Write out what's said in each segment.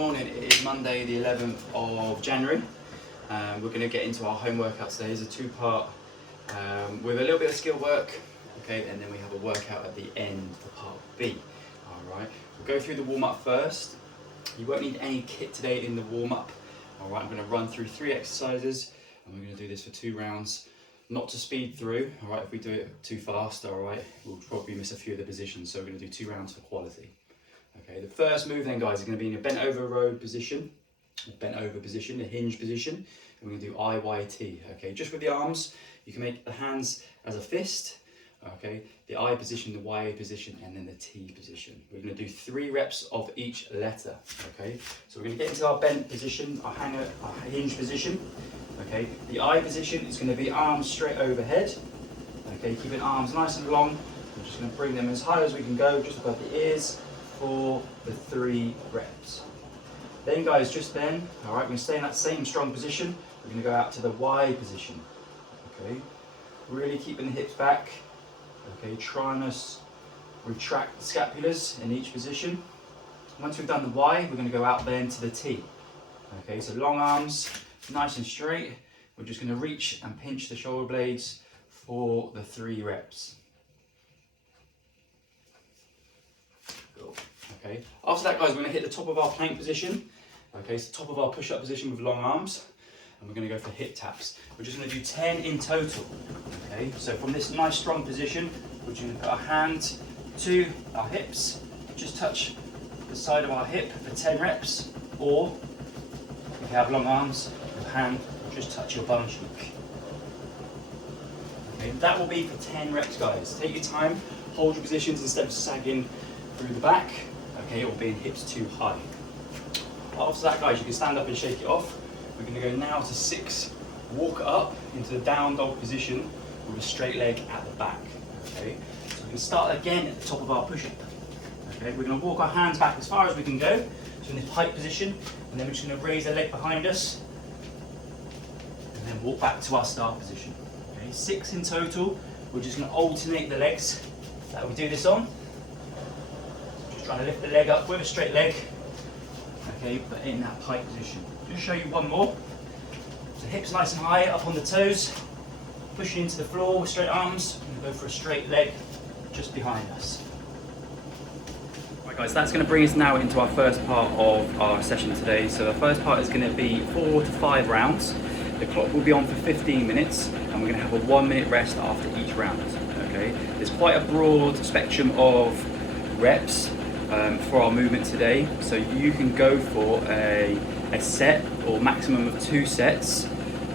morning. It is Monday the 11th of January. We're going to get into our home workout today. It's a two-part with a little bit of skill work, okay, and then we have a workout at the end for part B. Alright, we'll go through the warm-up first. You won't need any kit today in the warm-up. Alright, I'm going to run through 3 exercises and we're going to do this for 2 rounds. Not to speed through, alright, if we do it too fast, alright, we'll probably miss a few of the positions, so we're going to do 2 rounds for quality. Okay, the first move then, guys, is going to be in a bent over row position, a hinge position, and we're going to do IYT. Okay, just with the arms, you can make the hands as a fist, okay, the I position, the Y position, and then the T position. We're going to do 3 reps of each letter. Okay, so we're going to get into our bent position, our hinge position. Okay, the I position is going to be arms straight overhead. Okay, keeping arms nice and long. We're just going to bring them as high as we can go, just above the ears, for the 3 reps. Then, guys, just then, all right, we're going to stay in that same strong position. We're going to go out to the Y position. Okay, really keeping the hips back. Okay, trying to retract the scapulars in each position. Once we've done the Y, we're going to go out then to the T. Okay, so long arms, nice and straight. We're just going to reach and pinch the shoulder blades for the 3 reps. Cool. Okay, after that, guys, we're going to hit the top of our plank position. Okay, so top of our push-up position with long arms, and we're going to go for hip taps. We're just going to do 10 in total. Okay, so from this nice strong position, we're just going to put our hand to our hips, just touch the side of our hip for 10 reps, or if you have long arms, your hand will just touch your bum cheek. Okay, that will be for 10 reps, guys. Take your time, hold your positions instead of sagging through the back, okay, or being hips too high. After that, guys, you can stand up and shake it off. We're going to go now to 6, walk up into the down dog position with a straight leg at the back. Okay, so we're going to start again at the top of our push-up. Okay, we're going to walk our hands back as far as we can go, so in this pike position, and then we're just going to raise the leg behind us, and then walk back to our start position. Okay, 6 in total. We're just going to alternate the legs that we do this on. Trying to lift the leg up with a straight leg, okay, but in that pike position. Just show you one more. So hips nice and high, up on the toes, pushing into the floor with straight arms, and go for a straight leg just behind us. Right, guys, that's going to bring us now into our first part of our session today. So the first part is going to be 4 to 5 rounds. The clock will be on for 15 minutes, and we're going to have a 1-minute rest after each round. Okay, there's quite a broad spectrum of reps for our movement today, so you can go for a set or maximum of 2 sets,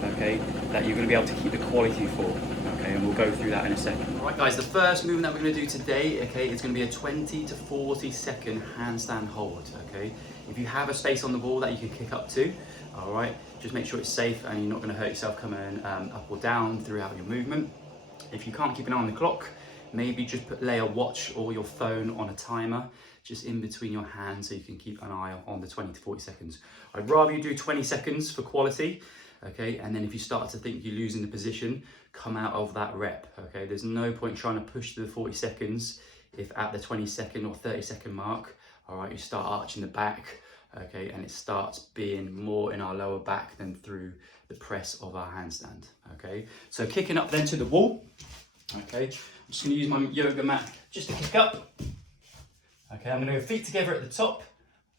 okay, that you're going to be able to keep the quality for, okay, and we'll go through that in a second. Alright, guys, the first movement that we're going to do today, okay, is going to be a 20 to 40 second handstand hold. Okay, if you have a space on the wall that you can kick up to, alright, just make sure it's safe and you're not going to hurt yourself coming up or down throughout your movement. If you can't keep an eye on the clock, maybe just lay a watch or your phone on a timer just in between your hands so you can keep an eye on the 20 to 40 seconds. I'd rather you do 20 seconds for quality, okay, and then if you start to think you're losing the position, come out of that rep, okay? There's no point trying to push to the 40 seconds if at the 20-second or 30-second mark, all right, you start arching the back, okay, and it starts being more in our lower back than through the press of our handstand, okay? So kicking up then to the wall, okay? I'm just going to use my yoga mat just to kick up. Okay, I'm going to go feet together at the top,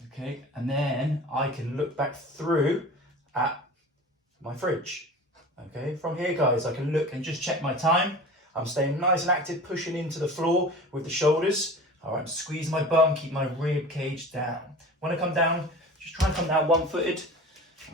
okay, and then I can look back through at my fridge. Okay, from here, guys, I can look and just check my time. I'm staying nice and active, pushing into the floor with the shoulders. All right, squeeze my bum, keep my rib cage down. When I come down, just try and come down one-footed.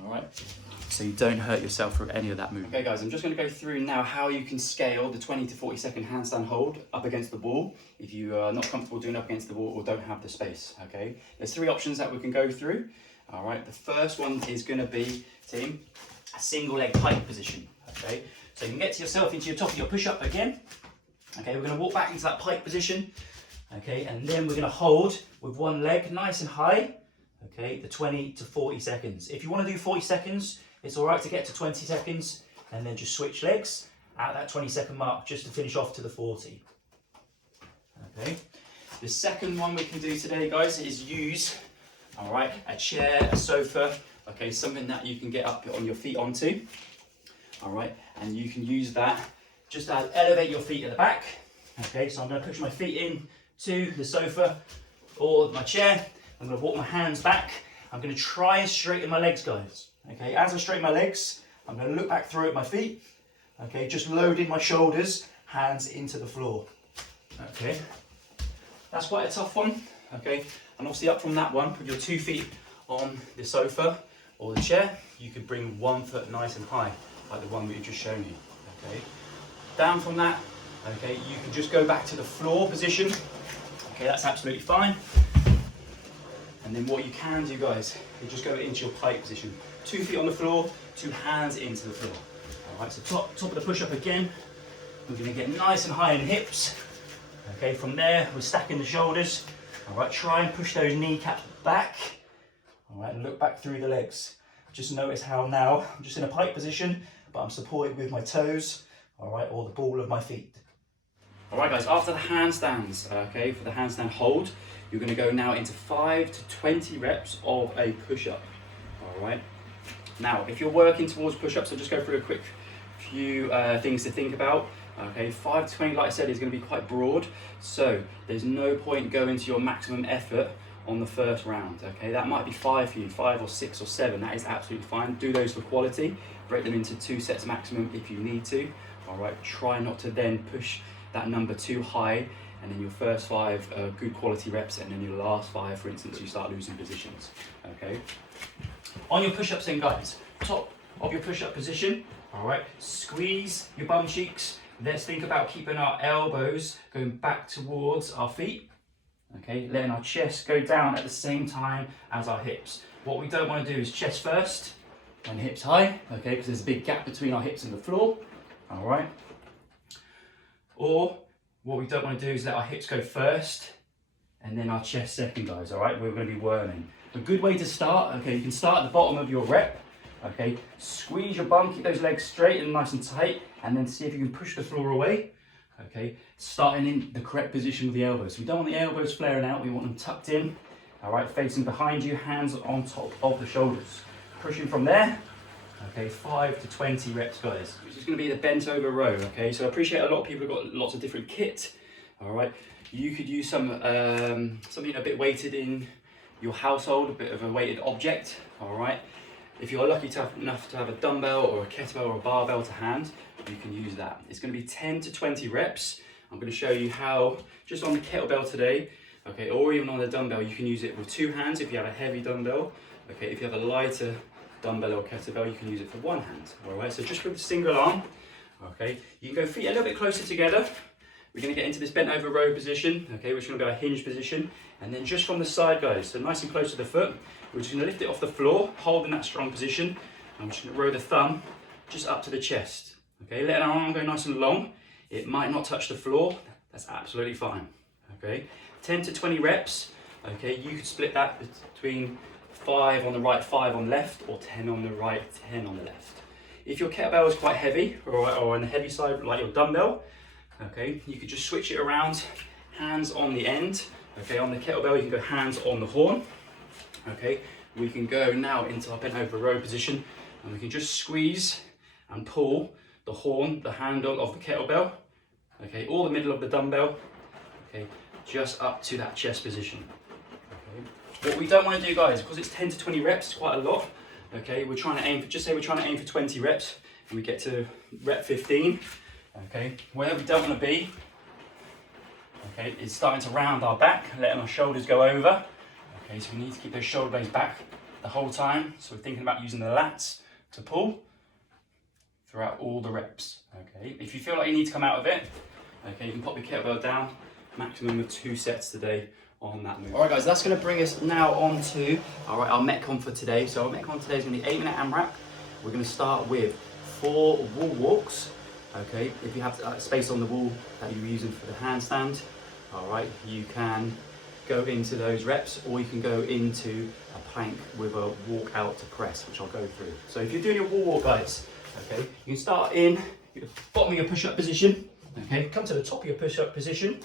All right, so you don't hurt yourself through any of that movement. Okay, guys, I'm just going to go through now how you can scale the 20 to 40 second handstand hold up against the wall if you are not comfortable doing it up against the wall or don't have the space. Okay, there's 3 options that we can go through. All right, the first one is going to be, team, a single leg pike position. Okay, so you can get to yourself into your top of your push-up again. Okay, we're going to walk back into that pike position. Okay, and then we're going to hold with one leg nice and high. Okay, the 20 to 40 seconds. If you want to do 40 seconds, it's all right to get to 20 seconds and then just switch legs at that 20-second mark just to finish off to the 40. Okay, the second one we can do today, guys, is use all right? A chair, a sofa, okay? Something that you can get up on your feet onto, all right? And you can use that just to elevate your feet at the back, okay? So I'm gonna push my feet in to the sofa or my chair. I'm gonna walk my hands back. I'm gonna try and straighten my legs, guys, okay? As I straighten my legs, I'm gonna look back through at my feet, okay? Just loading my shoulders, hands into the floor, okay? That's quite a tough one, okay? And obviously up from that one, put your 2 feet on the sofa or the chair. You could bring 1 foot nice and high, like the one we've just shown you, okay? Down from that, okay, you can just go back to the floor position. Okay, that's absolutely fine. And then what you can do, guys, is just go into your pike position. 2 feet on the floor, 2 hands into the floor. All right, so top of the push-up again. We're gonna get nice and high in the hips. Okay, from there, we're stacking the shoulders. All right, try and push those kneecaps back. All right, look back through the legs. Just notice how now, I'm just in a pike position, but I'm supported with my toes, all right, or the ball of my feet. All right, guys, after the handstands, okay, for the handstand hold, you're gonna go now into 5 to 20 reps of a push-up, all right? Now, if you're working towards push-ups, I'll just go through a quick few things to think about. Okay, 5 to 20, like I said, is going to be quite broad, so there's no point going to your maximum effort on the first round. Okay, that might be 5 for you, 5 or 6 or 7, that is absolutely fine. Do those for quality, break them into 2 sets maximum if you need to. All right, try not to then push that number too high, and then your first 5 good quality reps, and then your last 5, for instance, you start losing positions. Okay, on your push-ups then, guys, top of your push-up position, all right, squeeze your bum cheeks. Let's think about keeping our elbows going back towards our feet, okay, letting our chest go down at the same time as our hips. What we don't want to do is chest first and hips high, okay, because there's a big gap between our hips and the floor, all right? Or what we don't want to do is let our hips go first and then our chest second, guys, all right? We're going to be whirling. A good way to start, okay, you can start at the bottom of your rep, okay, squeeze your bum, keep those legs straight and nice and tight, and then see if you can push the floor away, okay, starting in the correct position with the elbows. So we don't want the elbows flaring out, we want them tucked in, all right, facing behind you, hands on top of the shoulders. Pushing from there, okay, 5 to 20 reps, guys. Which is going to be the bent over row, okay, so I appreciate a lot of people have got lots of different kit, all right. You could use something a bit weighted in your household, a bit of a weighted object, all right. If you're lucky enough to have a dumbbell or a kettlebell or a barbell to hand, you can use that. It's going to be 10 to 20 reps. I'm going to show you how, just on the kettlebell today, okay, or even on the dumbbell, you can use it with 2 hands if you have a heavy dumbbell. Okay, if you have a lighter dumbbell or kettlebell, you can use it for 1 hand. All right, so just with a single arm, okay, you can go feet a little bit closer together. We're going to get into this bent over row position, okay, which is going to be a hinge position. And then just from the side, guys, so nice and close to the foot, we're just going to lift it off the floor, holding that strong position. I'm just going to row the thumb just up to the chest, okay, letting our arm go nice and long. It might not touch the floor, that's absolutely fine, okay. 10 to 20 reps, okay, you could split that between 5 on the right, 5 on the left, or 10 on the right, 10 on the left. If your kettlebell is quite heavy, or on the heavy side like your dumbbell, okay, you could just switch it around, hands on the end. Okay, on the kettlebell you can go hands on the horn. Okay, we can go now into our bent over row position, and we can just squeeze and pull the horn, the handle of the kettlebell, okay, or the middle of the dumbbell, okay, just up to that chest position. Okay. What we don't want to do, guys, because it's 10 to 20 reps, it's quite a lot. Okay, we're trying to aim for, just say we're trying to aim for 20 reps, and we get to rep 15. Okay, where we don't want to be, okay, is starting to round our back, letting our shoulders go over. Okay, so we need to keep those shoulder blades back the whole time. So we're thinking about using the lats to pull throughout all the reps. Okay, if you feel like you need to come out of it, okay, you can pop your kettlebell down, maximum of 2 sets today on that move. All right, guys, that's going to bring us now on to our Metcon for today. So our Metcon today is going to be 8-minute AMRAP. We're going to start with 4 wall walks. Okay, if you have space on the wall that you're using for the handstand, all right, you can go into those reps, or you can go into a plank with a walk out to press, which I'll go through. So if you're doing your wall walk, guys, okay, you can start in the bottom of your push-up position. Okay, come to the top of your push-up position.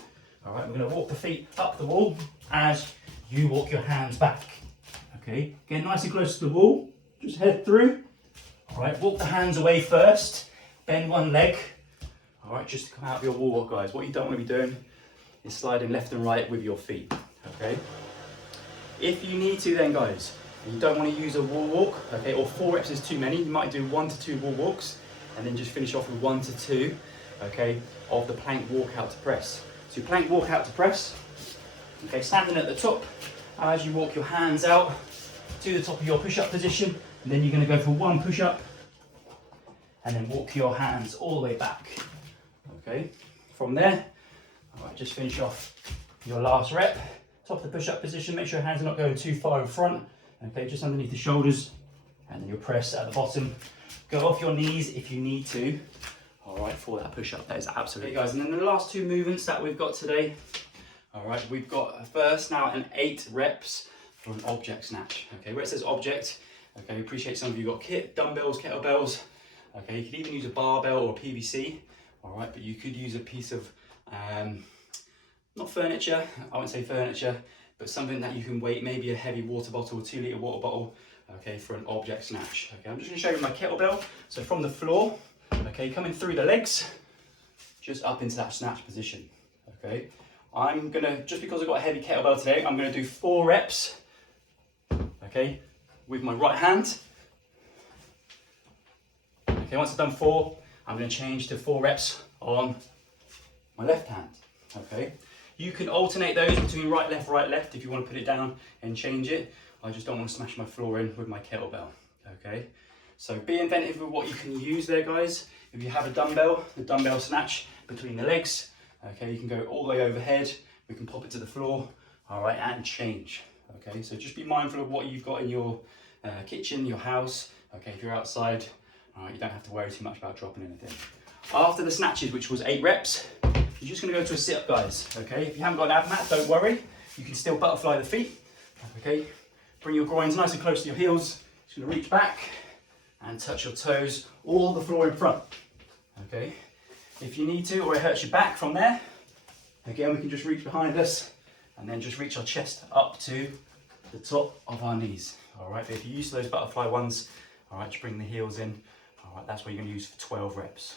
All right, we're going to walk the feet up the wall as you walk your hands back. Okay, get nice and close to the wall, just head through. All right, walk the hands away first, bend one leg. All right, just to come out of your wall walk, guys. What you don't want to be doing is sliding left and right with your feet, okay? If you need to then, guys, you don't want to use a wall walk, okay, or 4 reps is too many, you might do 1 to 2 wall walks, and then just finish off with 1 to 2, okay, of the plank walk out to press. So plank walk out to press, okay, standing at the top, as you walk your hands out to the top of your push-up position, and then you're going to go for 1 push-up, and then walk your hands all the way back, okay? From there, all right, just finish off your last rep, top of the push-up position, make sure your hands are not going too far in front, okay, just underneath the shoulders, and then you'll press at the bottom. Go off your knees if you need to, all right, for that push-up. That is absolutely, okay, guys. And then the last 2 movements that we've got today, all right, we've got first now an 8 reps for an object snatch, okay, where it says object, okay, we appreciate some of you got kit, dumbbells, kettlebells, okay, you could even use a barbell or a PVC, all right, but you could use a piece of, not furniture, I won't say furniture, but something that you can weight, maybe a heavy water bottle, 2 litre water bottle, okay, for an object snatch. Okay, I'm just gonna show you my kettlebell. So from the floor, okay, coming through the legs, just up into that snatch position, okay. I'm gonna, just because I've got a heavy kettlebell today, I'm gonna do 4 reps, okay, with my right hand. Okay, once I've done 4, I'm gonna change to 4 reps on my left hand, okay. You can alternate those between right, left if you want to put it down and change it. I just don't want to smash my floor in with my kettlebell, okay? So be inventive with what you can use there, guys. If you have a dumbbell, the dumbbell snatch between the legs, okay? You can go all the way overhead. We can pop it to the floor, all right, and change, okay? So just be mindful of what you've got in your kitchen, your house, okay? If you're outside, all right, you don't have to worry too much about dropping anything. After the snatches, which was 8 reps, you're just going to go to a sit-up, guys, okay? If you haven't got an ab mat, don't worry. You can still butterfly the feet, okay? Bring your groins nice and close to your heels. Just going to reach back and touch your toes, all the floor in front, okay? If you need to, or it hurts your back from there, again, we can just reach behind us and then just reach our chest up to the top of our knees, all right? But if you're used to those butterfly ones, all right, just bring the heels in, all right? That's what you're going to use for 12 reps.